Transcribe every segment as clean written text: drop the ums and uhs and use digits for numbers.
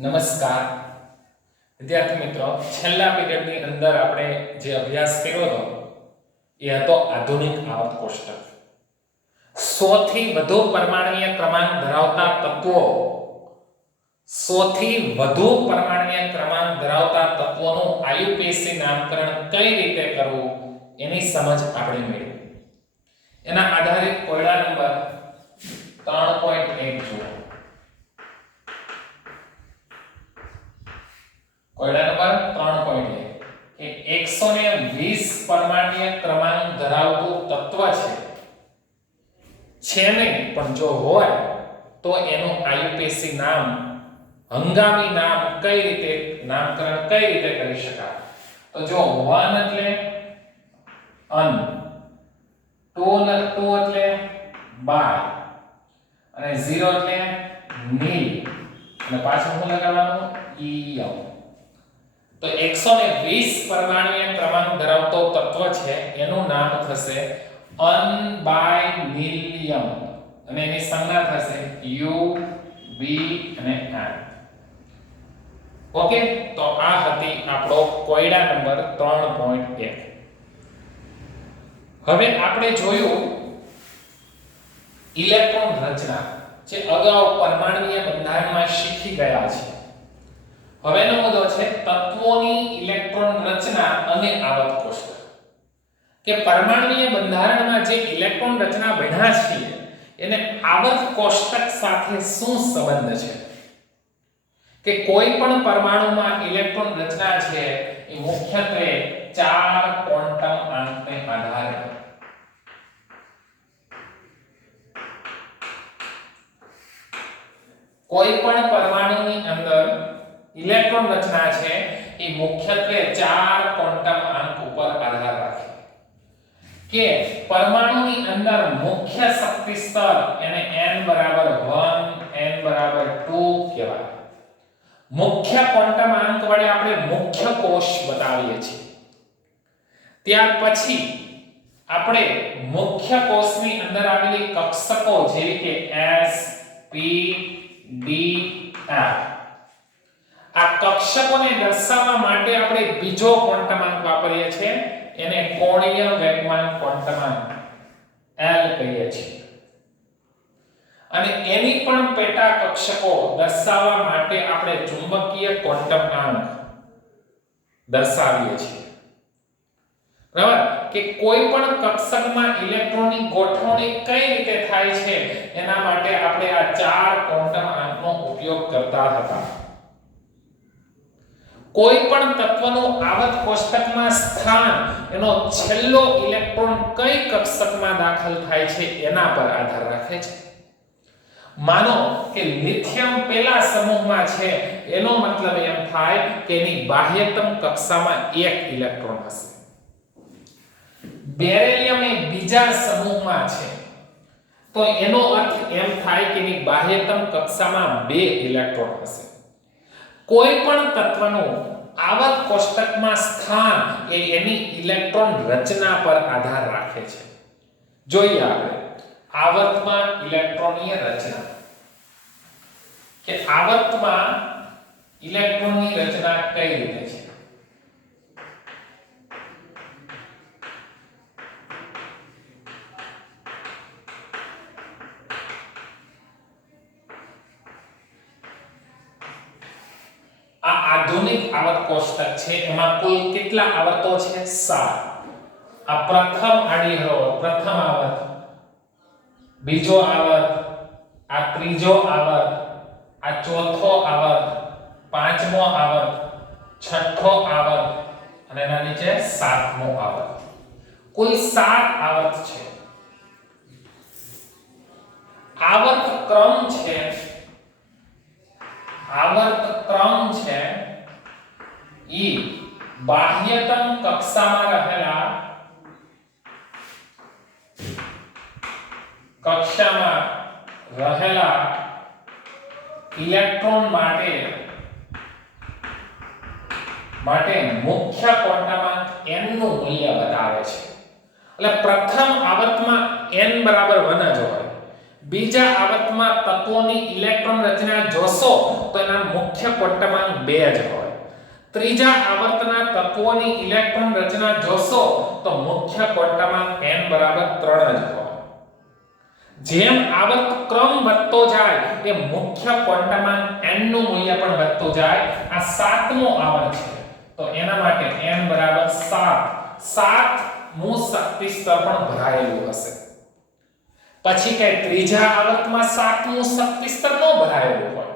નમસ્કાર વિદ્યાર્થી મિત્રો, છેલ્લા પીરિયડની અંદર આપણે જે અભ્યાસ કર્યો હતો એ હતો આધુનિક આવર્ત કોષ્ટક. 100 થી વધુ પરમાણ્વીય ક્રમાંક ધરાવતા તત્વો 100 થી વધુ પરમાણ્વીય ક્રમાંક ધરાવતા તત્વોનું આયુપીએસી નામકરણ કઈ રીતે કરવું એની સમજ આપણે મેળવી. એના આધારે કોયડા નંબર 3.1 જુઓ. કોયડા નંબર 3.1 કે 120 પરમાણ્વીય ક્રમાંક ધરાવતું તત્વ છે નહીં, પણ જો હોય તો એનું આયુપીએસી નામ, હંગામી નામ કઈ રીતે, નામકરણ કઈ રીતે કરી શકાય. તો જો 1 એટલે અન, 2 એટલે બાય, અને 0 એટલે નીલ, અને પાછળ શું લગાવવાનું? ઈયમ. તો 120 પરમાણ્વીય ક્રમાંક ધરાવતો તત્વ છે એનું નામ થશે અનબાયનિલિયમ, અને એની સંજ્ઞા થશે U B અને N. ઓકે, તો આ હતી આપણો કોયડા નંબર 3.1. હવે આપણે જોયું ઇલેક્ટ્રોન રચના, જે અગાઉ પરમાણ્વીય બંધારણમાં શીખી ગયા છે. હવેનો મુદ્દો છે તત્વોની ઇલેક્ટ્રોન રચના અને આવર્ત કોષ્ટક. કે પરમાણ્વીય બંધારણમાં જે ઇલેક્ટ્રોન રચના ભણ્યા છીએ એને આવર્ત કોષ્ટક સાથે શું સંબંધ છે. કે કોઈ પણ પરમાણુમાં ઇલેક્ટ્રોન રચના છે એ મુખ્યત્વે 4 ક્વોન્ટમ આંકને આધારે કોઈ પણ પરમાણુની અંદર ઇલેક્ટ્રોન રચના છે એ મુખ્યત્વે 4 ક્વોન્ટમ આંક ઉપર આધાર રાખે. કે પરમાણુની અંદર મુખ્ય શક્તિ સ્તર એને n બરાબર 1 n બરાબર 2 કહેવાય. મુખ્ય ક્વોન્ટમ આંક વડે આપણે મુખ્ય કોષ બતાવીએ છીએ. ત્યાર પછી આપણે મુખ્ય કોષની અંદર આવેલી કક્ષકો જેવી કે s p d f, આ કક્ષકોને દર્શાવવા માટે આપણે બીજો ક્વોન્ટમ આંક વાપરીએ છીએ, એને કોણીય વેગમાન ક્વોન્ટમ આંક L કહીએ છીએ. અને એની પણ પેટા કક્ષકો દર્શાવવા માટે આપણે ચુંબકીય ક્વોન્ટમ આંક દર્શાવીએ છીએ. બરાબર? કે કોઈ પણ કક્ષકમાં ઇલેક્ટ્રોનની ગોઠવણી કઈ રીતે થાય છે એના માટે આપણે આ 4 ક્વોન્ટમ આંકનો ઉપયોગ કરતા હતા. કોઈ પણ તત્વનું આવર્ત કોષ્ટકમાં સ્થાન એનો છેલ્લો ઇલેક્ટ્રોન કઈ કક્ષકમાં દાખલ થાય છે એના પર આધાર રાખે છે. માનો કે લિથિયમ પેલા સમૂહમાં છે, એનો મતલબ એમ થાય કે એની બાહ્યતમ કક્ષામાં 1 ઇલેક્ટ્રોન હશે. બેરિલિયમ એ બીજા સમૂહમાં છે, તો એનો અર્થ એમ થાય કે એની બાહ્યતમ કક્ષામાં 2 ઇલેક્ટ્રોન હશે. કોઈ પણ તત્વનું આવર્ત કોષ્ટકમાં સ્થાન એ એની ઇલેક્ટ્રોન રચના પર આધાર રાખે છે. જોઈએ આપણે આવર્તમાં ઇલેક્ટ્રોનની રચના. કે આવર્તમાં ઇલેક્ટ્રોનની રચના કઈ રીતે છે. આધુનિક આવર્ત કોષ્ટક છે, એમાં કુલ કેટલા આવર્તો છે? 7. આ પ્રથમ આડી હરોળ, પ્રથમ આવર્ત, બીજો આવર્ત, આ ત્રીજો આવર્ત, આ ચોથો આવર્ત, પાંચમો આવર્ત, છઠ્ઠો આવર્ત અને એના નીચે સાતમો આવર્ત. કુલ 7 આવર્ત છે. આવર્ત ક્રમ છે, આવર્ત ક્રમ છે ઈ બાહ્યતમ કક્ષામાં રહેલા ઇલેક્ટ્રોન માટે મુખ્ય ક્વોન્ટમ આંક n નું મૂલ્ય બતાવે છે. એટલે પ્રથમ આવર્તમાં n બરાબર 1 જ હોય, બીજા આવર્તમાં તત્વોની ઇલેક્ટ્રોન રચના જોશો તો એના મુખ્ય ક્વોન્ટમાંક 2 જ હોય. ત્રીજા આવર્તના તત્વોની ઇલેક્ટ્રોન રચના જોશો તો મુખ્ય ક્વોન્ટમાંક n બરાબર 3 જ હોય. જેમ આવર્ત ક્રમ વધતો જાય એ મુખ્ય ક્વોન્ટમાંક n નું મૂલ્ય પણ વધતું જાય. આ 7મો આવર્ત છે તો એના માટે n બરાબર 7મું શક્તિ સ્તર પણ ભરાયેલું હશે. પછી કે ત્રીજા આવર્તમાં 7મું શક્તિ સ્તર ન ભરાયેલું હોય.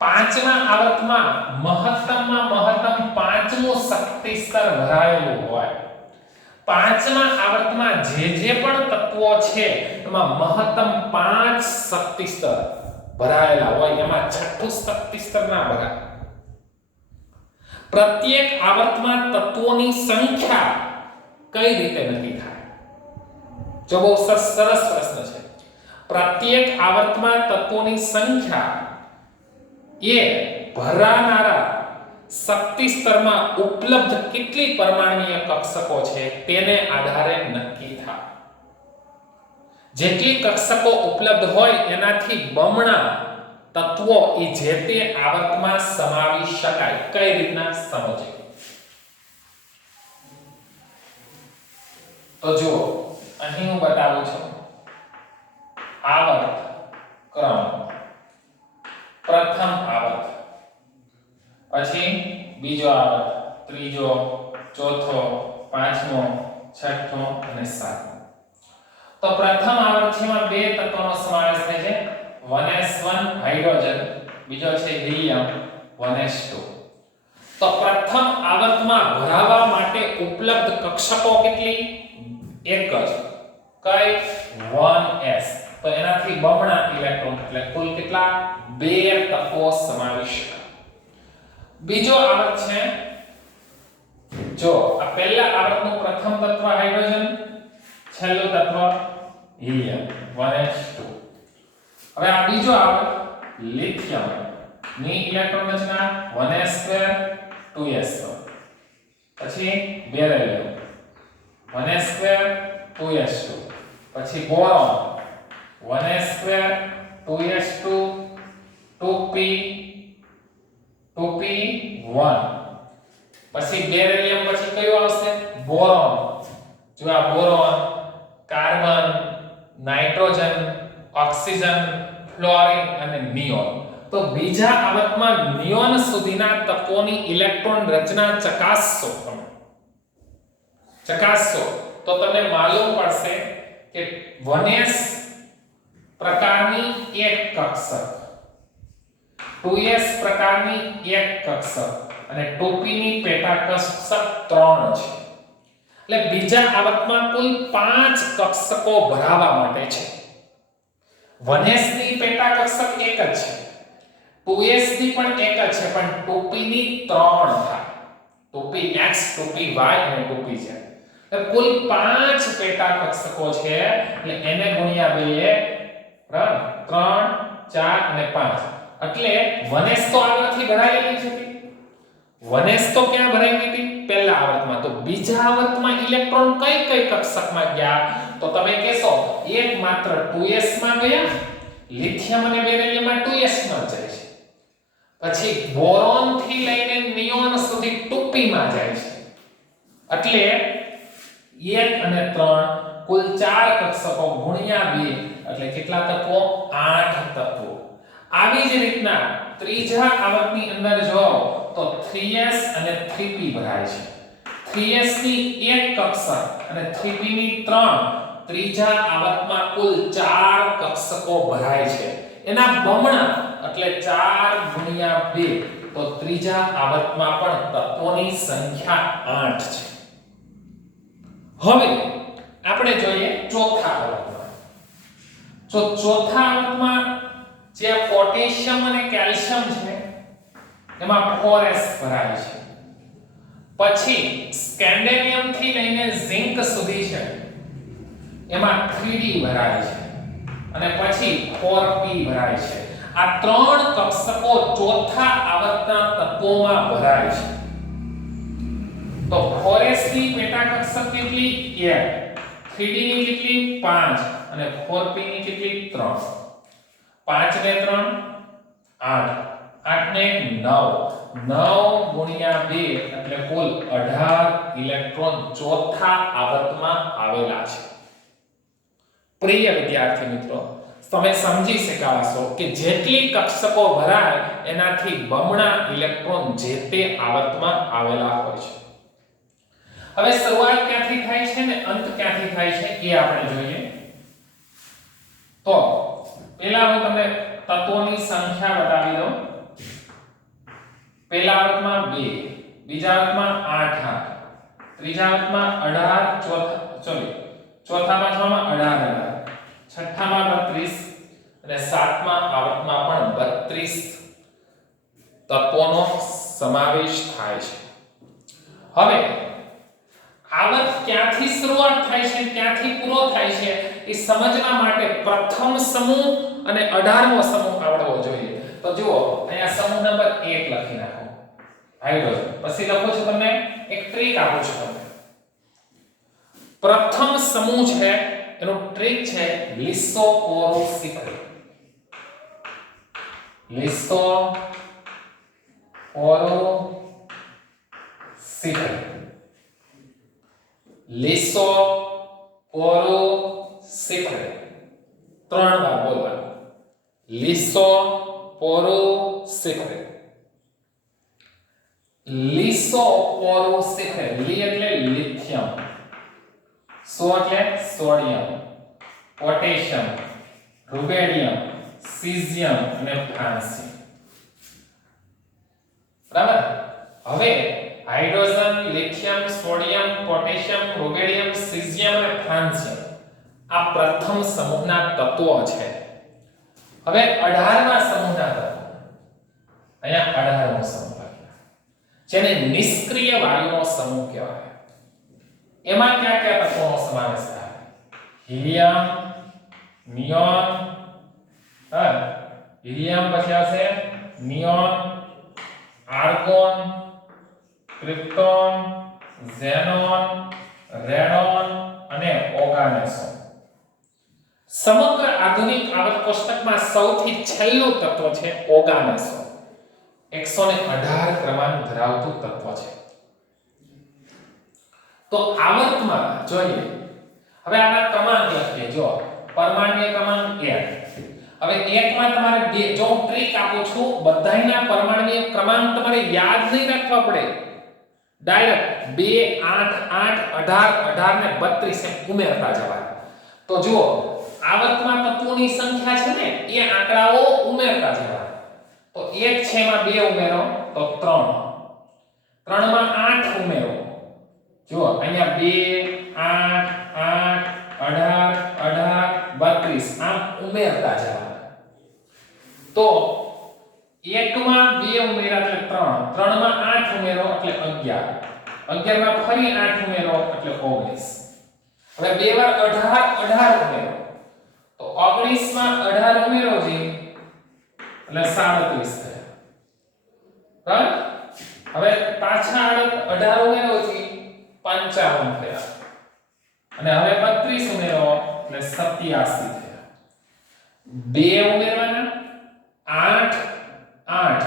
પાંચમા આવર્તમાં મહત્તમમાં મહત્તમ 5મું શક્તિ સ્તર ભરાયેલું હોય. પાંચમા આવર્તમાં જે પણ તત્વો છે એમાં મહત્તમ 5 શક્તિ સ્તર ભરાયેલા હોય. એમાં છઠ્ઠું શક્તિ સ્તર ના ભરાય. પ્રત્યેક આવર્તમાં તત્વોની સંખ્યા કઈ રીતે નક્કી થાય? જો બહુ સરસ પ્રશ્ન છે. પ્રત્યેક આવર્તમાં તત્વોની સંખ્યા એ ભરાનારા શક્તિ સ્તરમાં ઉપલબ્ધ કેટલી પરમાણ્વીય કક્ષકો છે તેને આધારે નક્કી થાય. જેટલી કક્ષકો ઉપલબ્ધ હોય એનાથી બમણા તત્વો એ જે તે આવર્તમાં સમાવી શકાય. કઈ રીતના સમજો તો જુઓ, અહીં હું બતાવું છું આવર્ત ક્રમ. પ્રથમ આવર્ત, પછી બીજો આવર્ત, ત્રીજો, ચોથો, પાંચમો, છઠ્ઠો અને સાતમો. તો પ્રથમ આવર્ત છે એમાં બે તત્વોનો સમાવેશ થાય છે. 1s1 હાઇડ્રોજન, બીજો છે હિલિયમ 1s2. તો પ્રથમ આવર્તમાં ભરાવા માટે ઉપલબ્ધ કક્ષકો કેટલી? એક જ. કઈ? 1s. તો એનાથી બમણા ઇલેક્ટ્રોન એટલે કુલ કેટલા? 2 તત્વો સમાવી શકાય. બીજો આવર્ત છે, જો આ પહેલા આવર્તનું પ્રથમ તત્વ હાઇડ્રોજન, છેલ્લું તત્વ હિલિયમ 1s2. હવે આ બીજો આવર્ત લિથિયમ ની ઇલેક્ટ્રોન રચના 1s2 2s2. પછી બેરિલિયમ 1s2 2s2. પછી બોરોન 1s2 2s2 2p1. પછી બેરિલિયમ પછી કયો આવશે? બોરોન. જો આ boron, carbon, nitrogen, oxygen, fluorine અને નિયોન. તો બીજા આવર્તમાં નિયોન સુધીના તત્વોની ઇલેક્ટ્રોન રચના ચકાસશો તો તમને માલુમ પડશે કે 1s પ્રકારની એક કક્ષક, 2s પ્રકારની એક કક્ષક અને 2p ની પેટા કક્ષક 3 છે. એટલે બીજા આવર્તમાં કુલ 5 કક્ષકો ભરાવા માટે છે. 1s ની પેટા કક્ષક એક જ છે, 2s ની પણ એક જ છે, પણ 2p ની 3 થાય. 2px, 2py અને 2pz. એટલે કુલ 5 પેટા કક્ષકો છે. એટલે એને ગુણ્યા 2 3 4 અને 5. એટલે 1s તો આગળથી ભરાયેલી છે. 1s તો ક્યાં ભરાઈ ગઈ? પહેલા આવર્તમાં. તો બીજા આવર્તમાં ઇલેક્ટ્રોન કઈ કક્ષકમાં ગયા? તો તમે કહેશો એક માત્ર 2s માં ગયા, લિથિયમ અને બેરિલિયમમાં 2s માં જાય છે. પછી બોરોન થી લઈને નિયોન સુધી 2p માં જાય છે. એટલે 1 અને 3 કુલ 4 કક્ષકો ગુણ્યા 2 એટલે કેટલા તત્વો? 8 તત્વો. આવી જ રીતના ત્રીજા આવર્તની અંદર જો તો 3s અને 3p ભરાય છે. 3s ની એક કક્ષક અને 3p ની 3. ત્રીજા આવર્તમાં કુલ 4 કક્ષકો ભરાય છે. એના બમણા એટલે 4 ગુણ્યા 2. તો ત્રીજા આવર્તમાં પણ તત્વોની સંખ્યા 8 છે. હવે આપણે જોઈએ ચોથા આવર્તમાં. જો ચોથા આવર્તમાં જે પોટેશિયમ અને કેલ્શિયમ છે એમાં 4s ભરાય છે. પછી સ્કેન્ડેનિયમ થી લઈને ઝિંક સુધી છે એમાં 3d ભરાય છે અને પછી 4p ભરાય છે. આ 3 કક્ષકો ચોથા આવર્તના તત્વોમાં ભરાય છે. તો 4s ની પેટા કક્ષક કેટલી? 1. 3d ની કેટલી 5 અને 4p ની કેટલી 3 5 ને 3 8 8 ને 9 9 ગુણ્યા 2 એટલે કુલ 18 ઇલેક્ટ્રોન ચોથા આવર્તમાં આવેલા છે. પ્રિય વિદ્યાર્થી મિત્રો, તમે સમજી શકાશો કે જેટલી કક્ષકો ભરાય એનાથી બમણા ઇલેક્ટ્રોન જે તે આવર્તમાં આવેલા હોય છે. હવે શરૂઆત ક્યાંથી થાય છે ને અંત ક્યાંથી થાય છે એ આપણે જોઈએ. તો પહેલા હું તમને તત્વોની સંખ્યા બતાવી દઉં. પહેલા આવર્તમાં 2, બીજા આવર્તમાં 8, ત્રીજા આવર્તમાં 18, ચોથામાં 6માં 18, છઠ્ઠામાં 32 અને સાતમા આવર્તમાં પણ 32 તત્વોનો સમાવેશ થાય છે. હવે આવર્ત ક્યાંથી શરૂઆત થાય છે ક્યાંથી પૂરો થાય છે એ સમજવા માટે પ્રથમ સમૂહ અને 18મો સમૂહ આવડવો જોઈએ. તો જુઓ અહીંયા સમૂહ નંબર 1 લખી નાખો હાઇડ્રોજન. પછી લખો છો તમને એક ટ્રીક આપું છું તમને. પ્રથમ સમૂહ છે એનું ટ્રીક છે લિસોપોરોસિકલ. લિસોપોરોસિકલ 3 વાર બોલવાનું. લિસોપોરોસિકલ. લિસોપોરોસિકલ. લી એટલે લિથિયમ, સો એટલે સોડિયમ, પોટેશિયમ, રૂબેડિયમ, સીઝિયમ અને ફ્રાન્સિયમ. બરાબર. હવે hydrogen, lithium, sodium, potassium, rubidium, caesium અને ફ્રાન્સિયમ આ પ્રથમ સમૂહના તત્વો છે. હવે 18મા સમૂહના તત્વો અહીંયા 18મો સમૂહ જેને નિષ્ક્રિય વાયુનો સમૂહ કહેવાય. એમાં કયા કયા તત્વોનો સમાવેશ થાય? હિલિયમ, નિયોન, હિલિયમ પછી આવશે neon, argon, krypton, xenon, radon અને ઓર્ગાનેસોન. સમગ્ર આધુનિક આવર્ત કોષ્ટકમાં સૌથી છેલ્લું તત્વ છે ઓર્ગાનેસોન. 118 ક્રમાંક ધરાવતું તત્વ છે. તો આવર્તમાં જોઈએ. હવે આના ક્રમાંક લખીએ. જો પરમાણ્વીય ક્રમાંક 1. હવે 1 માં તમારે જો ટ્રીક આપું છું, બધાયના પરમાણ્વીય ક્રમાંક તમારે યાદ નહીં રાખવા પડે. ડાયરેક્ટ 2 8 8 18 18 ને 32 એમ ઉમેરતા જવાના. તો જુઓ આવર્તમાં તત્વોની સંખ્યા છે ને એ આંકડાઓ ઉમેરતા જવાના. તો 1 છે એમાં 2 ઉમેરો તો 3, 3 માં 8 ઉમેરો. જો અહીંયા 2 8 8 18 18 32 આમ ઉમેરતા જવાના. તો 1 માં 2 ઉમેરા એટલે 3, 3 માં 8 ઉમેરો એટલે 11, 11 માં ફરી 8 ઉમેરો એટલે 19. હવે બે વાર 18 18 ઉમેરો તો 19 માં 18 ઉમેરો જી એટલે 37 થયા. રાઈટ. હવે પાછા 18 ઉમેરો જી 55 થયા. અને હવે 32 ઉમેરો એટલે 87 થયા. 2 ઉમેરવાના 8 8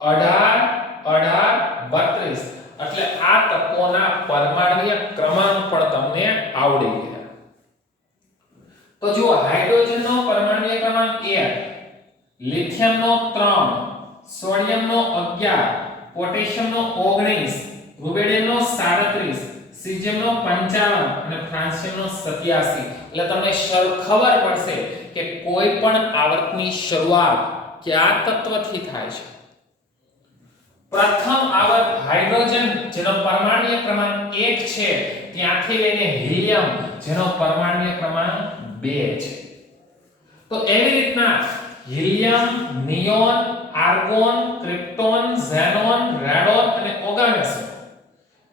18 18 32 એટલે આ તત્વોના પરમાણ્વીય ક્રમાંક પણ તમને આવડી ગયા. તો જુઓ હાઇડ્રોજનનો પરમાણ્વીય ક્રમાંક 1, લિથિયમનો 3, સોડિયમનો 11, પોટેશિયમનો 19, રૂબેડિયમનો 37, સીઝિયમનો 55 અને ફ્રાન્સિયમનો 87. એટલે તમને ખબર પડશે કે કોઈ પણ આવર્તની શરૂઆત કયા તત્વથી થાય છે. પ્રથમ આવર્ત હાઇડ્રોજન જેનો પરમાણ્વીય ક્રમાંક 1 છે ત્યાંથી લઈને હિલિયમ જેનો પરમાણ્વીય ક્રમાંક 2 છે. તો એવી રીતના helium, neon, argon, krypton, xenon, radon અને ઓર્ગાનેસોન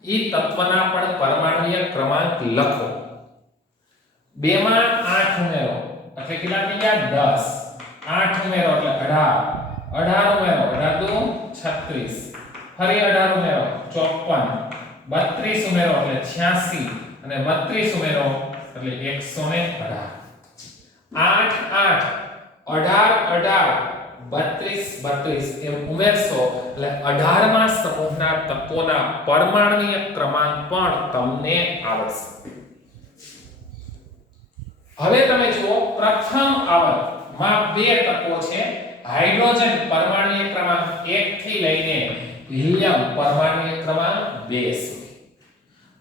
ઈ તત્વના પણ પરમાણ્વીય ક્રમાંક લખો. 2 માં 8 ઉમેરો એટલે કેટલા થઈ ગયા 10, 8 ઉમેરો એટલે 18, 18 ઉમેરો 18 36, ફરી 18 ઉમેરો 54, 32 ઉમેરો એટલે 86 અને 32 ઉમેરો એટલે 118. 8 8 18 18 32 એમ ઉમેરશો એટલે 18મા સમૂહના તત્વોના પરમાણ્વીય ક્રમાંક પણ તમને આવડશે. હવે તમે જુઓ પ્રથમ આવર્તમાં બે તત્વો છે. હાઇડ્રોજન પરમાણ્વીય ક્રમાંક 1 થી લઈને હિલિયમ પરમાણ્વીય ક્રમાંક 2 સુધી.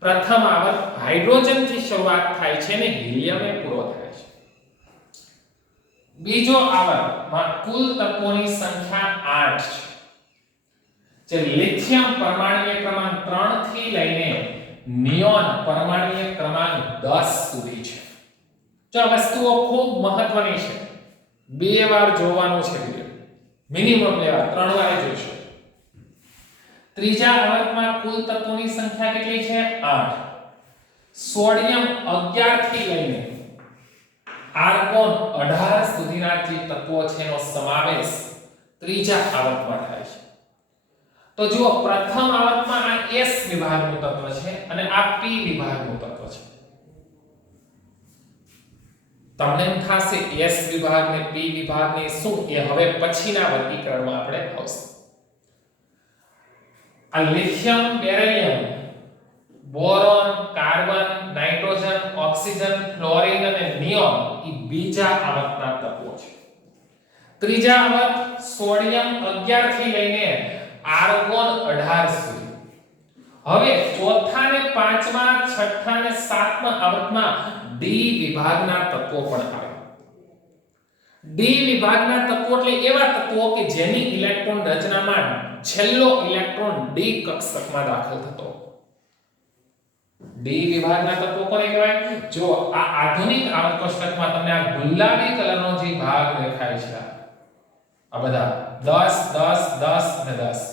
પ્રથમ આવર્ત હાઇડ્રોજન થી શરૂઆત થાય છે ને હિલિયમે પૂરો થાય છે. બીજો આવર્તમાં કુલ તત્વોની સંખ્યા 8 છે. જે લિથિયમ પરમાણ્વીય ક્રમાંક 3 થી લઈને નિયોન પરમાણ્વીય ક્રમાંક 10 સુધી છે. જો વસ્તુઓ ખૂબ મહત્વની છે. બે વાર જોવાનું છે વિડિયો. મિનિમમ બે વાર, 3 વાર જોઈશું. ત્રીજા આવર્તમાં કુલ તત્વોની સંખ્યા કેટલી છે? 8. સોડિયમ 11 થી લઈને આર્ગોન 18 સુધીના જે તત્વો છે એનો સમાવેશ ત્રીજા આવર્તમાં થાય છે. તો જુઓ પ્રથમ આવર્તમાં આ S વિભાગનું તત્વ છે અને આ P વિભાગનું તત્વ છે. તમને એમ થશે S વિભાગ ને P વિભાગ ને શું એ હવે પછીના વર્ગીકરણમાં આપણે આવશે. આ lithium, beryllium, boron, carbon, nitrogen, oxygen, fluorine અને નિયોન એ બીજા આવર્તના તત્વો છે. ત્રીજા આવર્ત સોડિયમ 11 થી લઈને આર્ગોન 18 સુધી. હવે ચોથા ને પાંચમા, છઠ્ઠા ને સાતમા આવર્તમાં D વિભાગના તત્વો પણ આવે. D વિભાગના તત્વો એટલે એવા તત્વો કે જેની ઇલેક્ટ્રોન રચનામાં છેલ્લો ઇલેક્ટ્રોન D કક્ષકમાં દાખલ થતો. D વિભાગના તત્વો કોને કહેવાય? જો આ આધુનિક આવર્ત કોષ્ટકમાં તમને આ ગુલાબી કલરનો જે ભાગ દેખાય છે આ બધા 10 10 10 અને 10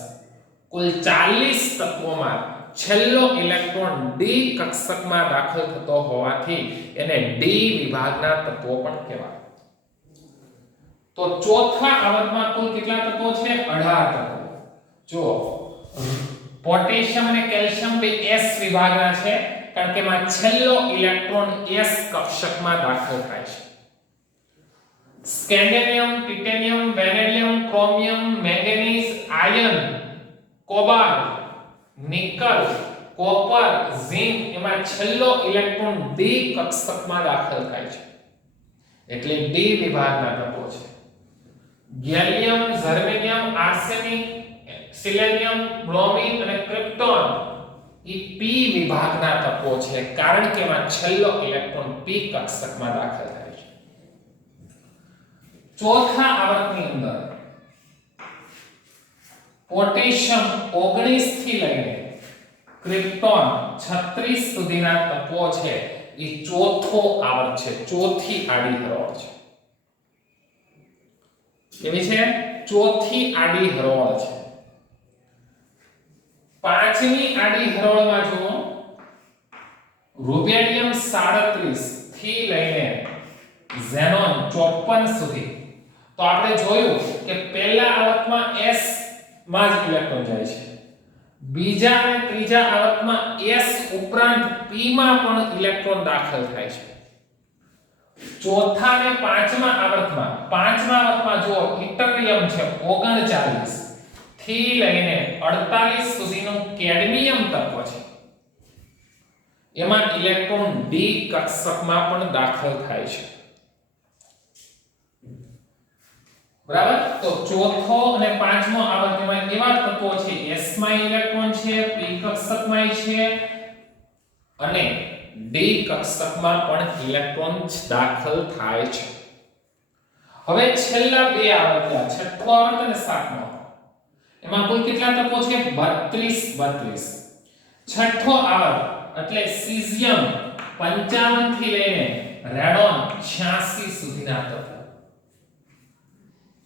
કુલ 40 તત્વોમાં છેલ્લો ઇલેક્ટ્રોન D કક્ષકમાં દાખલ થતો હોવાથી એને D વિભાગના તત્વો પણ કહેવાય. તો ચોથા આવર્તમાં કુલ કેટલા તત્વો છે? 18 તત્વો. જો પોટેશિયમ અને કેલ્શિયમ બે S વિભાગના છે કારણ કે માં છેલ્લો ઇલેક્ટ્રોન S કક્ષકમાં દાખલ થાય છે. Scandium, titanium, vanadium, chromium, manganese, iron, cobalt, nickel, copper, zinc એમાં છેલ્લો ઇલેક્ટ્રોન D કક્ષકમાં દાખલ થાય છે એટલે D વિભાગના તત્વો છે. ગેલિયમ, ઝર્મેનિયમ, આર્સેનિક, સિલેનિયમ, બ્રોમિન અને ક્રિપ્ટોન એ P વિભાગના તત્વો છે કારણ કે એમાં છેલ્લો ઇલેક્ટ્રોન P કક્ષકમાં દાખલ થાય છે. ચોથા આવર્તની અંદર પોટેશિયમ 19 થી લઈને ક્રિપ્ટોન 36 સુધીના તત્વો છે એ ચોથો આવર્ત છે. ચોથી આડી હરોળ છે. કેવી છે? ચોથી આડી હરોળ છે. પાંચમી આડી હરોળમાં જુઓ રૂબેડિયમ 37 થી લઈને ઝેનોન 54 સુધી. તો આપણે જોયું કે પહેલા આવર્તમાં S માં જ ઇલેક્ટ્રોન જાય છે. બીજા અને ત્રીજા આવર્તમાં S ઉપરાંત P માં પણ ઇલેક્ટ્રોન દાખલ થાય છે. ચોથા અને પાંચમા આવર્તમાં જો ઇટરિયમ છે 39 થી લઈને 48 સુધીનું કેડમિયમ તત્વ છે. એમાં ઇલેક્ટ્રોન D કક્ષકમાં પણ દાખલ થાય છે. બરાબર? તો ચોથો અને પાંચમો આવર્તમાં એવા તત્વો છે S માં ઇલેક્ટ્રોન છે, P કક્ષકમાં છે અને D કક્ષકમાં પણ ઇલેક્ટ્રોન દાખલ થાય છે. હવે છેલ્લા બે આવર્ત, છઠ્ઠો આવર્ત અને સાતમો, એમાં કુલ કેટલા તત્વો છે? 32. છઠ્ઠો આવર્ત એટલે સીઝિયમ 55 થી લઈને રેડોન 86 સુધીના તત્વો.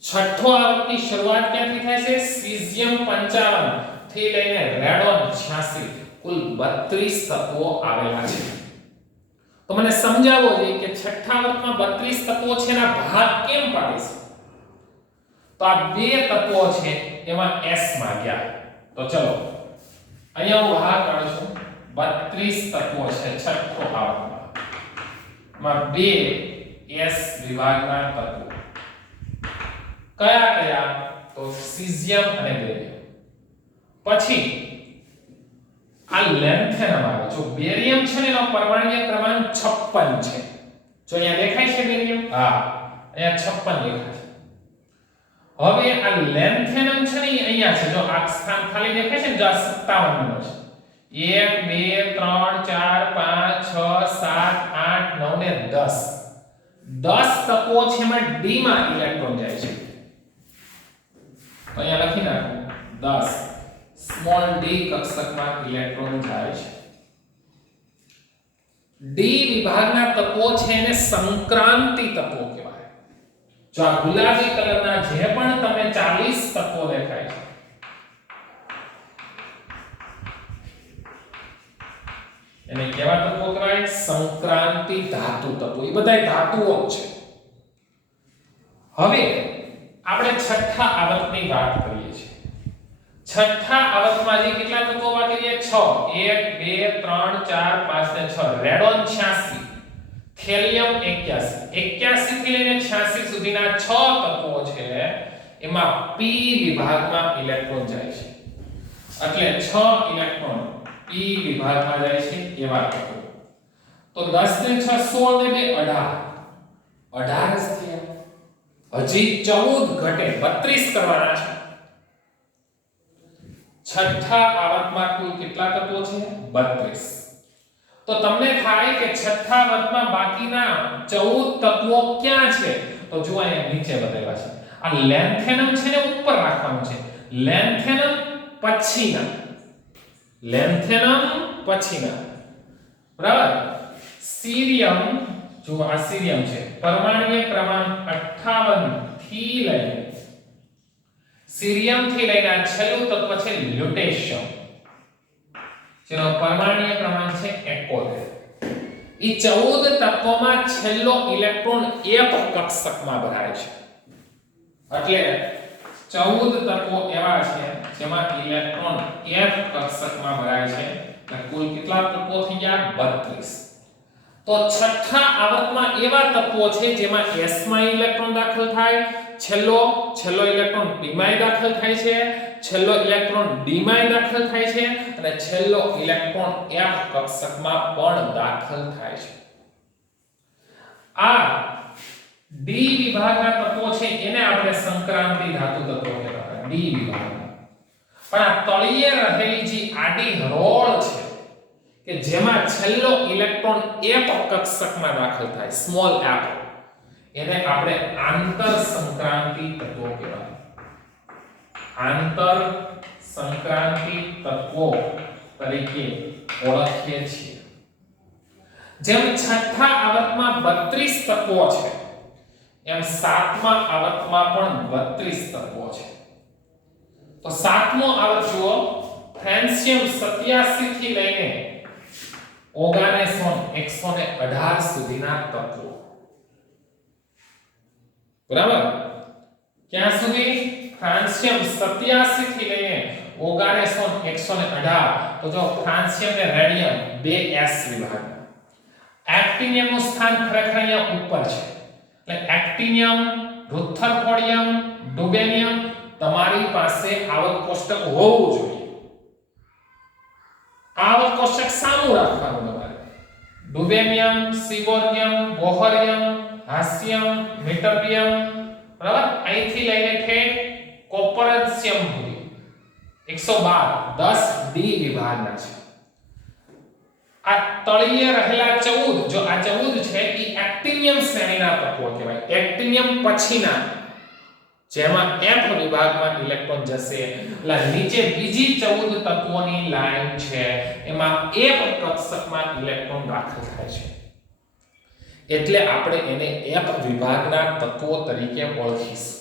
છઠ્ઠો આવર્તની શરૂઆત ક્યાંથી થાય છે? સીઝિયમ 55 થી લઈને રેડોન 86 કુલ 32 તત્વો આવેલા છે. તો મને સમજાવવો જોઈએ કે છઠ્ઠા આવર્તમાં 32 તત્વો છે એના ભાગ કેમ પાડીશું? તો આ બે તત્વો છે એમાં S માં ગયા. તો ચલો અહીંયા હું ભાગ પાડું છું. 32 તત્વો છે છઠ્ઠો આવર્તમાં માં 2 s વિભાગના તત્વો કયા કયા તો સીઝિયમ અને બેરિયમ પછી આ લેન્થેનમ આવે જો બેરિયમ છે ને એનો પરમાણ્વીય ક્રમાંક 56 છે જો અહીંયા દેખાય છે બેરિયમ હા અહીંયા 56 દેખાય છે હવે આ લેન્થેનમ છે ને અહીંયા છે જો આ સ્થાન ખાલી દેખાય છે ને જો આ 57 નંબર છે 1 2 3 4 5 6 7 8 9 ને 10 તત્વો છે એમાં d માં ઇલેક્ટ્રોન જાય છે તો અહીંયા લખી નાખો 10 સ્મોલ d કક્ષકમાં ઇલેક્ટ્રોન જાય છે d વિભાગના તત્વો છે એને સંક્રાંતિ તત્વો કહેવાય જો આ ગુલાબી કલરના જે પણ તમે 40 તત્વો દેખાય છે એને કેવા તત્વો કહેવાય સંક્રાંતિ ધાતુ તત્વો એ બધા ધાતુઓ જ છે હવે આપણે છઠ્ઠા આવર્તની વાત કરીએ છીએ છઠ્ઠા આવર્તમાં જે કેટલા તત્વો બાકી છે 6 1 2 3 4 5 ને 6 રેડોન 86 થેલિયમ 81 81 થી લઈને 86 સુધીના 6 તત્વો છે એમાં p વિભાગમાં ઇલેક્ટ્રોન જાય છે એટલે 6 ઇલેક્ટ્રોન p વિભાગમાં જાય છે એવા તત્વો તો 10 ને 6 16 ને 2 18 જ થયા હજી 14 ઘટે 32 કરવાના છે છઠ્ઠા આવર્તમાં કુલ કેટલા તત્વો છે 32 તો તમને થાય કે છઠ્ઠા આવર્તમાં બાકીના 14 તત્વો ક્યાં છે તો જો અહીંયા નીચે બતાવ્યા છે આ લેન્થેનમ છે ને ઉપર રાખવાનું છે લેન્થેનમ પછીના બરાબર સીરિયમ જો આ સીરિયમ છે પરમાણ્વીય ક્રમાંક 58 થી લઈને સીરિયમ થી લઈને આ છેલ્લું તત્વ છે લ્યુટેશિયમ જેનો પરમાણ્વીય ક્રમાંક છે 71 ઈ 14 તત્વોમાં છેલ્લો ઇલેક્ટ્રોન f કક્ષકમાં ભરાય છે એટલે 14 તત્વો એવા છે જેમાં ઇલેક્ટ્રોન f કક્ષકમાં ભરાય છે એટલે કુલ કેટલા તત્વો થઈ ગયા 32 તો છઠ્ઠા આવર્તમાં એવા તત્વો છે જેમાં s માં ઇલેક્ટ્રોન દાખલ થાય છેલ્લો ઇલેક્ટ્રોન p માં દાખલ થાય છે છેલ્લો ઇલેક્ટ્રોન d માં દાખલ થાય છે અને છેલ્લો ઇલેક્ટ્રોન f કક્ષકમાં પણ દાખલ થાય છે આ d વિભાગના તત્વો છે એને આપણે સંક્રાંતિ ધાતુ તત્વો કહેવાય d વિભાગના પણ આ તળિયે રહેલી જે આડી હરોળ છે કે જેમાં છેલ્લો ઇલેક્ટ્રોન f કક્ષકમાં દાખલ થાય સ્મોલ f એને આપણે આંતર સંક્રાંતિ તત્વો કહેવાય આંતર સંક્રાંતિ તત્વો તરીકે ઓળખીએ છીએ જેમ છઠ્ઠા આવર્તમાં 32 તત્વો છે એમ સાતમા આવર્તમાં પણ 32 તત્વો છે તો સાતમો આવર્ત જુઓ ફ્રાન્સિયમ 87 થી લઈને 118 સુધીના તત્વો બરાબર ક્યાં સુધી ફ્રાન્સિયમ 87 થી લઈને 118 તો જો ફ્રાન્સિયમ ને રેડિયમ 2s વિભાગ એક્ટિનિયમ નું સ્થાન ખરેખર અહીંયા ઉપર છે એટલે એક્ટિનિયમ રુથરફોર્ડિયમ ડુબેનિયમ તમારી પાસે આવર્ત કોષ્ટક હોવું જોઈએ આવર્ત કોષ્ટક સામું રાખવાનું તમારે ડુબેનિયમ સિબોર્નિયમ બોહરિયમ હાસ્યમ મિટર્બિયમ બરાબર અહીંથી લઈને ઠેઠ કોપરન્સિયમ સુધી 112 10 d વિભાગના છે આ તળિયે રહેલા 14 જો આ 14 છે એ એક્ટિનિયમ શ્રેણીના તત્વો કહેવાય એક્ટિનિયમ પછીના જેમાં f વિભાગમાં ઇલેક્ટ્રોન જશે એટલે નીચે બીજી 14 તત્વોની લાઈન છે એમાં f કક્ષકમાં ઇલેક્ટ્રોન દાખલ થાય છે એટલે આપણે એને f વિભાગના તત્વો તરીકે ઓળખીશું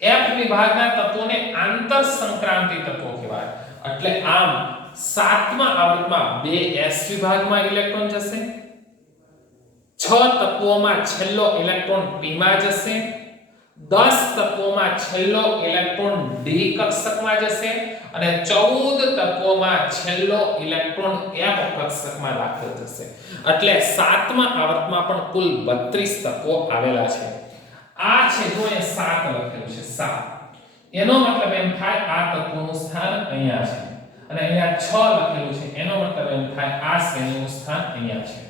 f વિભાગના તત્વોને આંતર સંક્રાંતિ તત્વો કહેવાય એટલે આમ સાતમા આવર્તમાં 2s વિભાગમાં ઇલેક્ટ્રોન જશે 6 તત્વોમાં છેલ્લો ઇલેક્ટ્રોન p માં જશે 10 તત્વોમાં છેલ્લો ઇલેક્ટ્રોન ડી કક્ષકમાં જશે અને 14 તત્વોમાં છેલ્લો ઇલેક્ટ્રોન એફ કક્ષકમાં દાખલ થશે. એટલે 7મા આવર્તમાં પણ કુલ 32 તત્વો આવેલા છે. આ છે જો એ 7 લખેલું છે 7. એનો મતલબ એમ થાય આ તત્વોનું સ્થાન અહીંયા છે અને અહીંયા 6 લખેલું છે. એનો મતલબ એમ થાય આ શ્રેણીનું સ્થાન અહીંયા છે.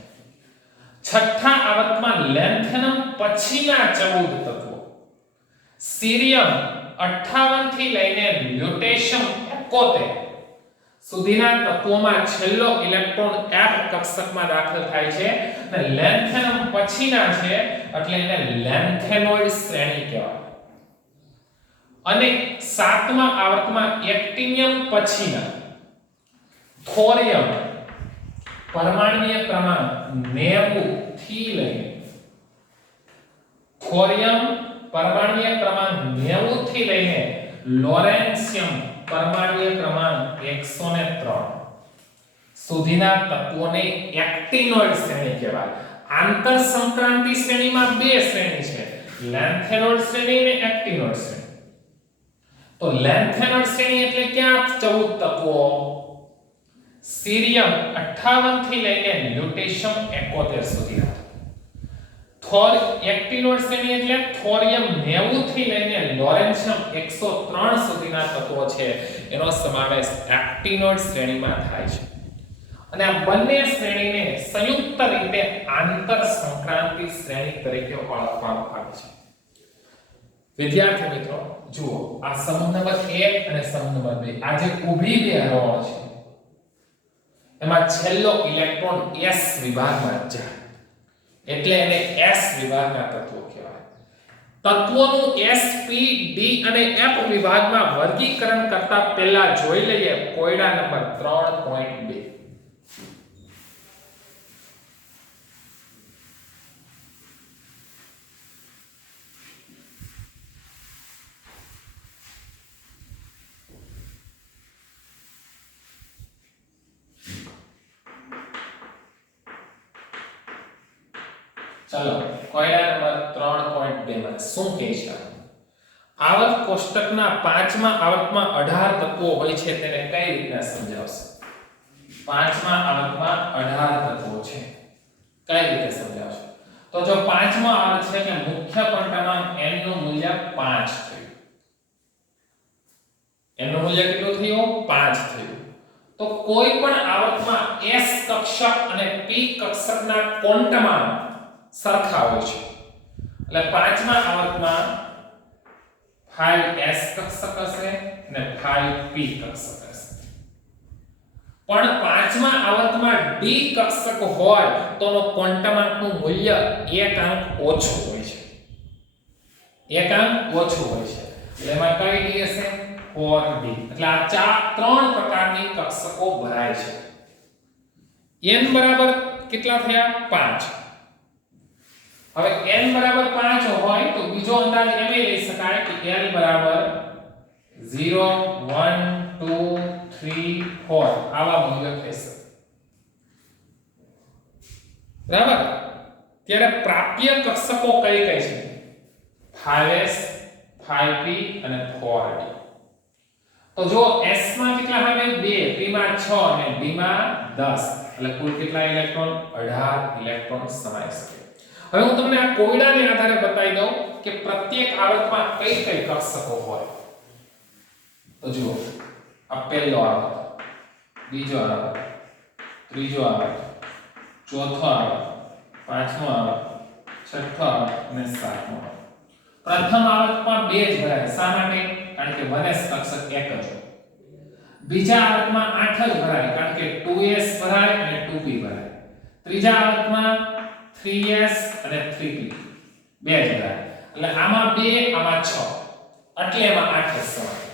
છઠ્ઠા આવર્તમાં લેન્થેનમ પછીના 14 તત્વો સીરિયમ 58 થી લઈને લ્યુટેશિયમ 71 સુધીના તત્વોમાં છેલ્લો ઇલેક્ટ્રોન F કક્ષકમાં દાખલ થાય છે અને લેન્થેનમ પછીના છે એટલે એને લેન્થેનોઇડ શ્રેણી કહેવાય. અને 7મા આવર્તમાં એક્ટિનિયમ પછીના થોરિયમ પરમાણ્વીય ક્રમાંક 90 થી લઈને થોરિયમ પરમાણ્વીય ક્રમાંક 90 થી લઈને લોરેન્સિયમ પરમાણ્વીય ક્રમાંક 103 સુધીના તત્વોને એક્ટિનોઇડ શ્રેણી કહેવાય. આંતર સંક્રાંતિ શ્રેણીમાં બે શ્રેણી છે, લેન્થેનોઇડ શ્રેણી અને એક્ટિનોઇડ શ્રેણી. તો લેન્થેનોઇડ શ્રેણી એટલે ક્યાં 14 તત્વો સીરિયમ 58 થી લઈને લ્યુટેશિયમ 71 સુધીના. એક્ટિનોઇડ શ્રેણી એટલે થોરિયમ 90 થી લઈને લોરેન્સિયમ 103 સુધીના તત્વો છે એનો સમાવેશ એક્ટિનોઇડ શ્રેણીમાં થાય છે. અને આ બંને શ્રેણીને સંયુક્ત રીતે આંતર સંક્રાંતિ શ્રેણી તરીકે ઓળખવામાં આવે છે. વિદ્યાર્થી મિત્રો જુઓ, આ સમૂહ નંબર 1 અને સમૂહ નંબર 2 આ જે ઊભી બે હરોળો છે એમાં છેલ્લો ઇલેક્ટ્રોન s વિભાગમાં જાય એટલે એને s વિભાગના તત્વો કહેવાય. તત્વોનું s p d અને f વિભાગમાં વર્ગીકરણ કરતા પહેલા જોઈ લઈએ કોયડા નંબર 3.2. ચલો કોયડા નંબર 3.2 માં શું કહે છે? આવર્ત કોષ્ટકના 5મા આવર્તમાં 18 તત્વો હોય છે તેને કઈ રીતના સમજાવશે? 5મા આવર્તમાં 18 તત્વો છે કઈ રીતે સમજાવશે? તો જો 5મા આવર્ત છે કે મુખ્ય ક્વોન્ટમ n નું મૂલ્ય 5 થયું. n નું મૂલ્ય કેટલું થયું? 5 થયું. તો કોઈ પણ આવર્તમાં s કક્ષક અને p કક્ષકના ક્વોન્ટમ સરખા હોય છે. એટલે 5મા આવર્તમાં 5s કક્ષક હશે અને 5p કક્ષક હશે. પણ 5મા આવર્તમાં d કક્ષક હોય તો નો ક્વોન્ટમાંકનું મૂલ્ય 1 અંક ઓછું હોય છે. 1 અંક ઓછું હોય છે. એટલે એમાં કઈ d હશે? 4d. એટલે આ ત્રણ પ્રકારની કક્ષકો ભરાય છે. n બરાબર કેટલા થયા? 5. હવે n બરાબર 5 હોય તો બીજો અંદાજ એમ લઈ શકાય કે n બરાબર 0 1 2 3 4 આવા મૂલ્યો થશે. બરાબર? ત્યારે પ્રાપ્ય કક્ષકો કઈ કઈ છે? 5s 5p અને 4d. તો જો s માં કેટલા આવે? 2, p માં 6 અને d માં 10. એટલે કુલ કેટલા ઇલેક્ટ્રોન? 18 ઇલેક્ટ્રોન સમાઈ શકે. હવે હું તમને આ કોયડાને આધારે બતાવી દઉં કે પ્રત્યેક આવર્તમાં કઈ કઈ કક્ષકો હોય. તો જુઓ, આ પહેલો આવર્ત, બીજો આવર્ત, ત્રીજો આવર્ત, ચોથો આવર્ત, પાંચમો આવર્ત, છઠ્ઠો આવર્ત અને સાતમો આવર્ત. પ્રથમ આવર્તમાં 2 જ ભરાય. શા માટે? કારણ કે 1s કક્ષક એક જ હોય. બીજા આવર્તમાં 8 જ ભરાય કારણ કે 2s ભરાય અને 2p ભરાય. ત્રીજા આવર્તમાં 3s અને 3p બે જ ભરાય. એટલે આમાં 2 આમાં 6 એટલે એમાં 8 જ સમાય.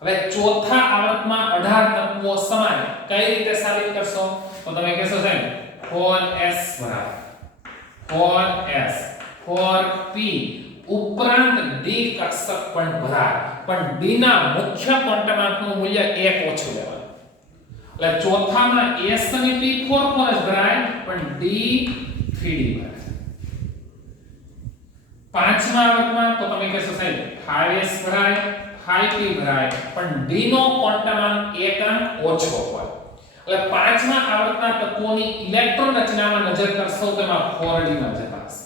હવે ચોથા આવર્તમાં 18 તત્વો સમાય. કઈ રીતે સાબિત કરશો? તો તમે કહેશો સાહેબ 4s ભરાય, 4s 4p ઉપરાંત d કક્ષક પણ ભરાય, પણ d ના મુખ્ય ક્વોન્ટમાંકનું મૂલ્ય 1 ઓછું લેવાનું. એટલે ચોથામાં s અને p 4 4 જ ભરાય પણ d 3d ભરાય. પાંચમા આવર્તમાં તો તમે કહેશો સાહેબ 5s ભરાય 5p ભરાય પણ d નો ક્વોન્ટમાંક એક અંક ઓછો હોય એટલે પાંચમા આવર્તના તત્વોની ઇલેક્ટ્રોન રચનામાં નજર કરશો તો એમાં 4d માં જતા હશે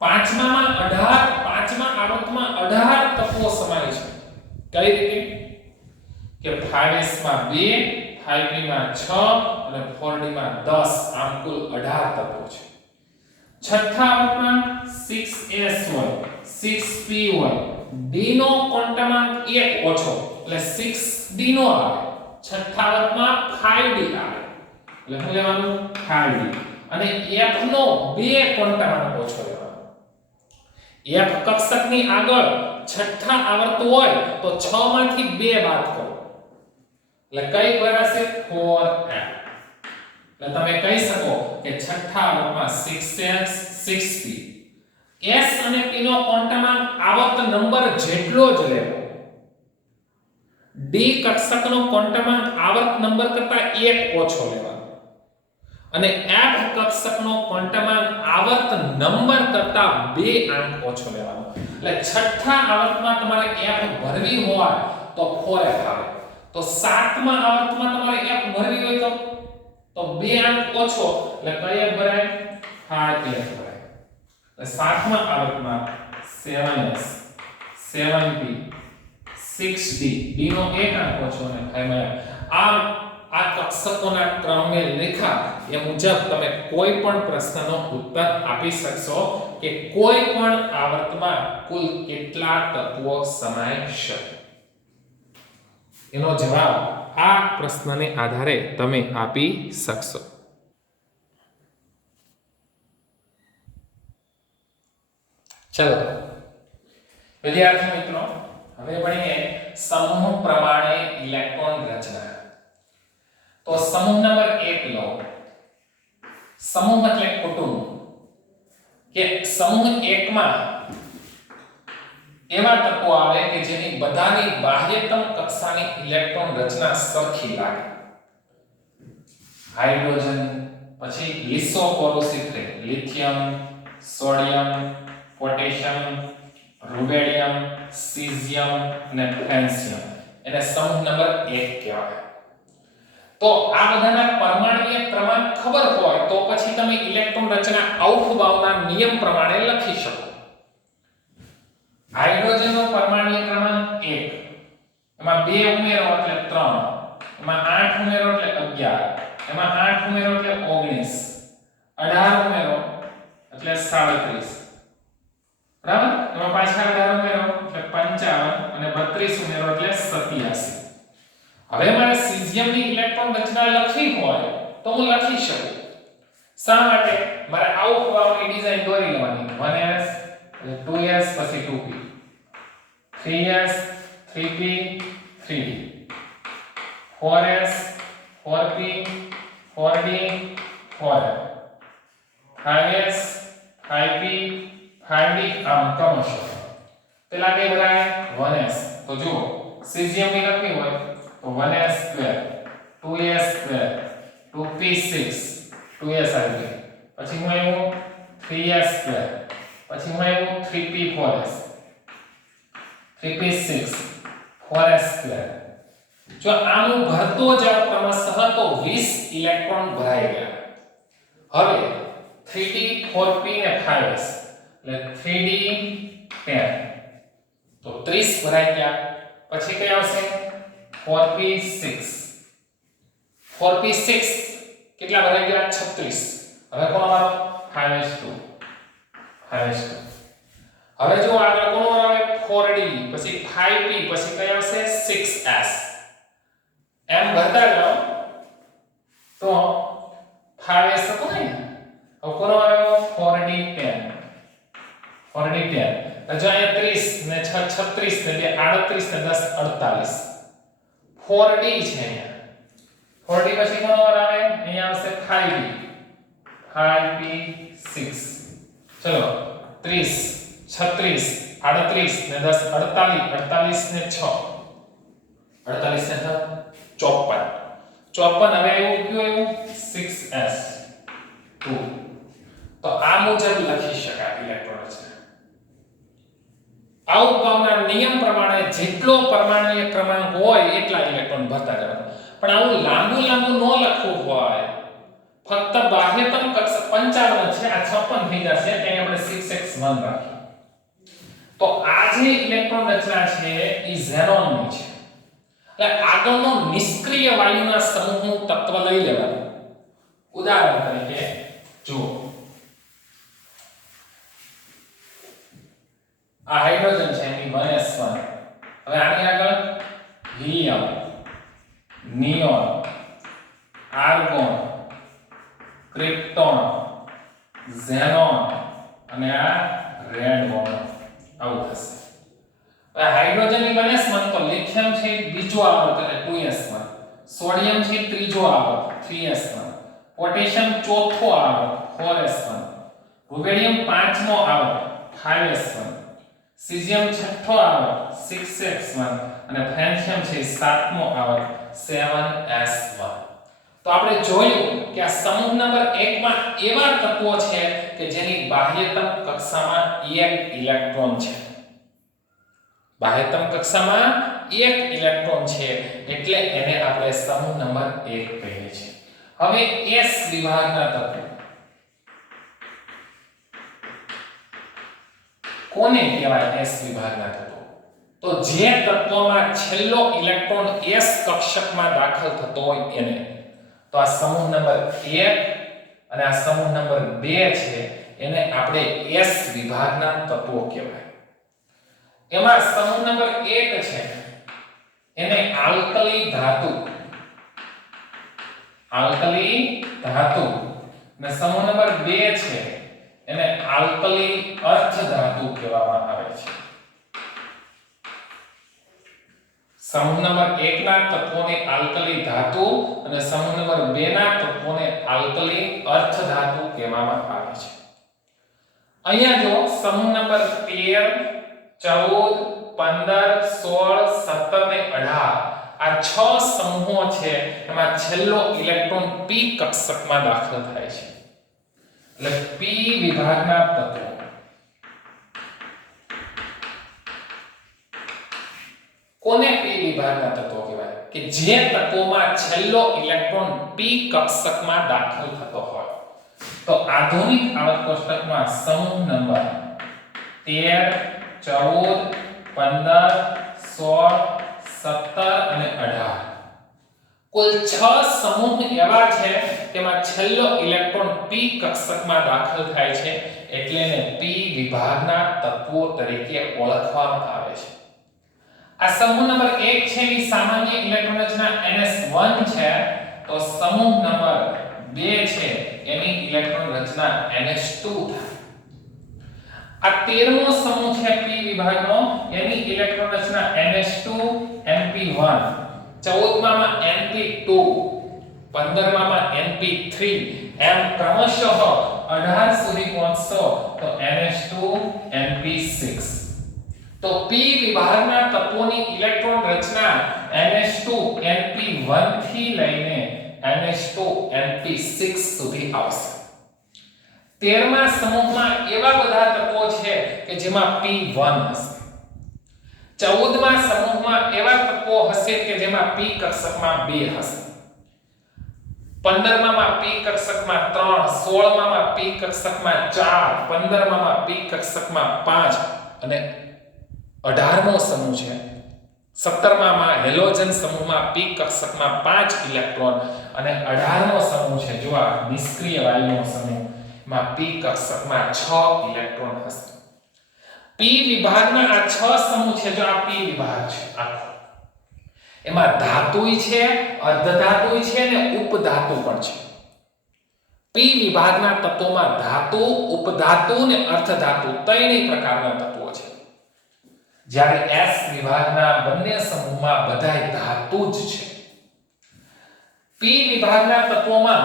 પાંચમા આવર્તમાં 18 તત્વો સમાય છે કઈ રીતે કે 5s માં 2 5p માં 6 અને 4d માં 10 આમ કુલ 18 તત્વો છે છઠ્ઠા આવર્તમાં 6s હોય 6p હોય d નો ક્વોન્ટમાંક 1 ઓછો એટલે 6d નો આવે છઠ્ઠા આવર્તમાં 5d આવે એટલે શું લેવાનું 5d અને f નો 2 ક્વોન્ટમાંક ઓછો લેવાનો f કક્ષકની આગળ છઠ્ઠા આવર્ત હોય તો 6 માંથી 2 બાદ કરો એટલે કઈ બરાશે 4f એટલે તમે કહી શકો કે છઠ્ઠા આવર્તમાં 6s 6p s અને p નો ક્વોન્ટમાંક આવર્ત નંબર જેટલો જ લેવો d કક્ષકનો ક્વોન્ટમાંક આવર્ત નંબર કરતા 1 ઓછો લેવાનો અને f કક્ષકનો ક્વોન્ટમાંક આવર્ત નંબર કરતા 2 અંક ઓછો લેવાનો એટલે છઠ્ઠા આવર્તમાં તમારે f ભરવી હોય તો 4f આવે તો સાતમા આવર્તમાં તમારે f ભરવી હોય તો 2 અંક ઓછો એટલે કઈ f ભરાય 5f ભરાય એટલે સાતમા આવર્તમાં 7s 7p 6d d નો 1 અંક ઓછો અને 5 મળે આ કક્ષકોના ક્રમને લેખા એ મુજબ તમે કોઈ પણ પ્રશ્નનો ઉત્તર આપી શકશો કે કોઈ પણ આવર્તમાં કુલ કેટલા તત્વો સમાય શકે એનો જવાબ આ પ્રશ્નને આધારે તમે આપી શકશો ચલો વિદ્યાર્થી મિત્રો હવે ભણીએ સમૂહ પ્રમાણે ઇલેક્ટ્રોન રચના તો સમૂહ નંબર 1 લો સમૂહ એટલે કુટુંબ કે સમૂહ 1 માં એવા તત્વો આવે કે જેની બધાની બાહ્યતમ કક્ષાની ઇલેક્ટ્રોન રચના સરખી લાગે હાઇડ્રોજન પછી લિસોપોરોસિટ્રે lithium sodium potassium rubidium caesium અને ફ્રેન્સિયમ એને સમૂહ નંબર 1 કહેવાય તો આ બધાના પરમાણ્વીય ક્રમાંક ખબર હોય તો પછી તમે ઇલેક્ટ્રોન રચના આઉફબાઉના નિયમ પ્રમાણે લખી શકો હાઇડ્રોજનનો પરમાણ્વીય ક્રમાંક 1 એમાં 2 ઉમેરો એટલે 3 એમાં 8 ઉમેરો એટલે 11 એમાં 8 ઉમેરો એટલે 19 18 ઉમેરો એટલે 37 બરાબર એમાં પાછા 18 ઉમેરો એટલે 55 અને 32 ઉમેરો એટલે 87 હવે મારે સીઝિયમની ઇલેક્ટ્રોન રચના લખવી હોય તો હું લખી શકું શા માટે મારે આઉટબાઉન્ડની ડિઝાઇન દોરી લેવાની 1s 2s પછી 2p 3s 3p 3d 4s 4p 4d 4f 5s 5p 5d આમ ક્રમશઃ પેલા બે ભરાય 1s તો જુઓ સીઝિયમની લખવી હોય તો 1s square 2s square 2p6 2s આવી ગઈ પછી હું આવ્યો 3s સ્ક્વેર પછી હું આવ્યો 3p4s 3p6 4s સ્ક્વેર જો આનું ભરતો જાવ ક્રમશઃ તો 20 ઇલેક્ટ્રોન ભરાઈ ગયા હવે 3d 4p ને 5s એટલે 3d 10 તો 30 ભરાઈ ગયા પછી કઈ આવશે 4p6 કેટલા ભરાઈ ગયા 36 હવે કોનો વારો 5s2 હવે જો આગળ કોનો વારો આવે 4d પછી 5p પછી કઈ આવશે 6s એમ ભરતા જાઓ તો 5s તો નહીં હવે કોનો આવ્યો 4d 10 તો જો અહીંયા 30 ને 6 36 ને 2 38 ને 10 48 4d છે અહીંયા 4d પછી કોનો વાર આવે અહીંયા આવશે 5p 5p6 ચલો 30 36 38 ને 10 48 48 ને 6 48 ને 54 હવે એવું કયું આવ્યું 6s 2 તો આ મુજબ લખી શકાય ઇલેક્ટ્રોન રચના આવું પામના નિયમ પ્રમાણે જેટલો પરમાણુય ક્રમાંક હોય એટલા ઇલેક્ટ્રોન ભરતા જવાના. પણ આવું લાંબુ લાંબુ ન લખવું હોય, ફક્ત બાહ્યતમ કક્ષક 55 છે, આ 56 થઈ જશે, ત્યાં આપણે 6x1 રાખીએ. તો આ જે ઇલેક્ટ્રોન રચના છે એ ઝેનોનની છે. એટલે આગળનો નિષ્ક્રિય વાયુના સમૂહનું તત્વ લઈ લેવાનું. ઉદાહરણ તરીકે જુઓ, આ હાઇડ્રોજન છે એની 1s1. હવે આની આગળ helium, neon, argon, krypton, xenon અને આ રેડોન. આવું થશે. હવે હાઇડ્રોજનની 1s1 તો લિથિયમ છે બીજો આવર્ત એટલે 2s1, સોડિયમ છે ત્રીજો આવર્ત 3s1, પોટેશિયમ ચોથો આવર્ત 4s1, રુબેડિયમ પાંચમો આવર્ત 5s1, સીઝિયમ છઠ્ઠો આવર્ત 6s1 અને ફ્રેન્શિયમ છે સાતમો આવર્ત 7s1. તો આપણે જોયું કે આ સમૂહ નંબર 1 માં એવા તત્વો છે કે જેની બાહ્યતમ કક્ષામાં એક ઇલેક્ટ્રોન છે. બાહ્યતમ કક્ષામાં એક ઇલેક્ટ્રોન છે એટલે એને આપણે સમૂહ નંબર 1 કહીએ છીએ. હવે S વિભાગના તત્વો કોને કહેવાય? S વિભાગના તત્વો તો જે તત્વમાં છેલ્લો ઇલેક્ટ્રોન S કક્ષકમાં દાખલ થતો હોય એને. તો આ સમૂહ નંબર 1 અને આ સમૂહ નંબર 2 છે એને આપણે S વિભાગના તત્વો કહેવાય. એમાં સમૂહ નંબર 1 છે એને આલ્કલી ધાતુ અને સમૂહ નંબર 2 છે એને આલ્કલી અર્ધ ધાતુ કહેવામાં આવે છે. સમૂહ નંબર 1 ના તત્વોને આલ્કલી ધાતુ અને સમૂહ નંબર 2 ના તત્વોને આલ્કલી અર્ધ ધાતુ કહેવામાં આવે છે. અહીંયા જો સમૂહ નંબર 13, 14, 15, 16, 17 ને 18 આ 6 સમૂહો છે એમાં છેલ્લો ઇલેક્ટ્રોન p કક્ષકમાં દાખલ થાય છે. એટલે p વિભાગના તત્વો કોને p વિભાગના તત્વો કહેવાય? કે જે તત્વોમાં છેલ્લો ઇલેક્ટ્રોન p કક્ષકમાં દાખલ થતો હોય. તો આધુનિક આવર્ત કોષ્ટકમાં સમૂહ નંબર 13, 14, 15, 16, 17 અને 18 કુલ 6 સમૂહ એવા છે તેમાં છેલ્લો ઇલેક્ટ્રોન p કક્ષકમાં દાખલ થાય છે એટલે એને p વિભાગના તત્વો તરીકે ઓળખવામાં આવે છે. આ સમૂહ નંબર 1 છે એ સામાન્ય ઇલેક્ટ્રોન રચના ns1 છે. તો સમૂહ નંબર 2 છે એની ઇલેક્ટ્રોન રચના ns2 થાય. આ 13મો સમૂહ છે p વિભાગનો એની ઇલેક્ટ્રોન રચના ns2 np1, 14માં np2, 15માં np3 એમ ક્રમશઃ 18 સુધી પહોંચશો તો ns2 np6. તો p વિભાગના તત્વોની ઇલેક્ટ્રોન રચના ns2 np1 થી લઈને ns2 np6 સુધી આવશે. 13મા સમૂહમાં એવા બધા તત્વો છે કે જેમાં p1 હશે. 14મા સમૂહમાં એવા તત્વો હશે કે જેમાં p કક્ષકમાં 2 હશે. 15માં p કક્ષકમાં 3, 16માં p કક્ષકમાં 4, 15માં p કક્ષકમાં 5 અને 18મો સમૂહ છે 17માં હેલોજન સમૂહમાં p કક્ષકમાં 5 ઇલેક્ટ્રોન અને 18મો સમૂહ છે જો આ નિષ્ક્રિય વાયુનો સમૂહ માં p કક્ષકમાં 6 ઇલેક્ટ્રોન હશે. p વિભાગના આ 6 સમૂહ છે જો આ p વિભાગ છે આખો એમાં ધાતુય છે, અર્ધ ધાતુય છે અને ઉપધાતુ પણ છે. p વિભાગના તત્વોમાં ધાતુ, ઉપધાતુ અને અર્ધ ધાતુ ત્રણેય પ્રકારના તત્વો છે. જ્યારે s વિભાગના બંને સમૂહમાં બધાય ધાતુ જ છે. p વિભાગના તત્વોમાં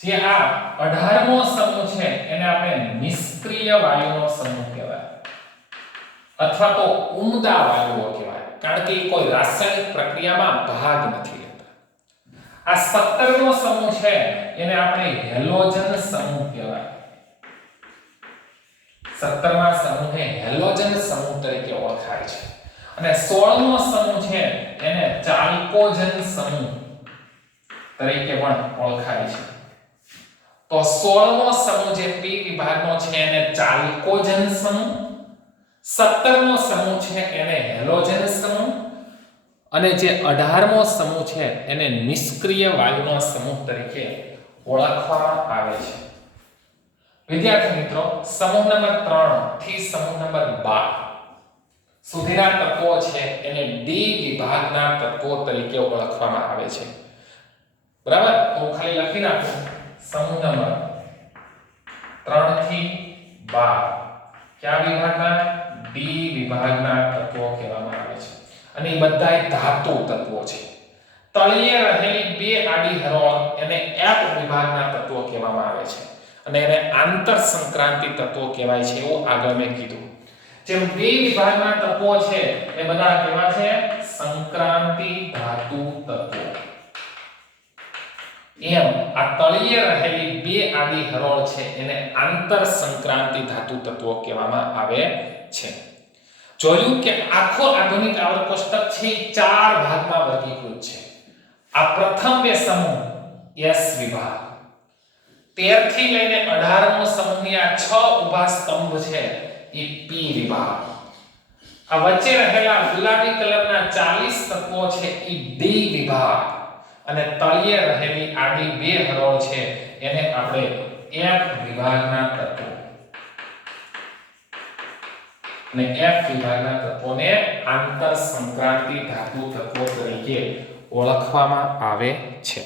જે આ 18મો સમૂહ છે એને આપણે નિષ્ક્રિય વાયુનો સમૂહ કહેવાય અથવા તો ઉમદા વાયુઓ કહેવાય કારણ કે કોઈ રાસાયણિક પ્રક્રિયામાં ભાગ નથી લેતા. આ 17મો સમૂહ છે એને આપણે હેલોજન સમૂહ કહેવાય. 17મા સમૂહને હેલોજન સમૂહ તરીકે ઓળખાય છે અને 16મો સમૂહ છે એને ચાલ્કોજન સમૂહ તરીકે પણ ઓળખાય છે. તો 16મો સમૂહ જે P વિભાગનો છે એને ચાલ્કોજન સમૂહ, 17મો સમૂહ છે એને હેલોજન સમૂહ અને જે 18મો સમૂહ છે એને નિષ્ક્રિય વાયુનો સમૂહ તરીકે ઓળખવામાં આવે છે. વિદ્યાર્થી મિત્રો, સમૂહ નંબર 3 થી સમૂહ નંબર 12 સુધીના તત્વો છે એને ડી વિભાગના તત્વો તરીકે ઓળખવામાં આવે છે. બરાબર, હું ખાલી લખી નાખું. સમૂહ નંબર 3 થી 12 કયા વિભાગના? ડી વિભાગના તત્વો કહેવામાં આવે છે અને એ બધાય ધાતુ તત્વો છે. તળિયે રહેલી બે આડી હરોળ એને F વિભાગના તત્વો કહેવામાં આવે છે અને એને આંતર સંક્રાંતિ તત્વો કહેવાય છે એવું આગળ મેં કીધું. જેમ બે વિભાગના તત્વો છે એ બધા કેવા છે? સંક્રાંતિ ધાતુ તત્વો. એમ આ તળિયે રહેલી બે આડી હરોળ છે એને આંતર સંક્રાંતિ ધાતુ તત્વો કહેવામાં આવે છે. જોયું કે આખો આધુનિક આવર્ત કોષ્ટક છે 4 ભાગમાં વર્ગીકૃત છે. આ પ્રથમ બે સમૂહ S વિભાગ, 13 થી લઈને 18મો સમૂહની આ 6 ઊભા સ્તંભ છે એ P વિભાગ. આ વચ્ચે રહેલા ગુલાબી કલરના 40 તત્વો છે એ D વિભાગ અને તળિયે રહેલી આડી બે હરોળ છે એને આપણે F વિભાગના તત્વો અને F વિભાગના તત્વોને આંતર સંક્રાંતિ ધાતુ તત્વો તરીકે ઓળખવામાં આવે છે.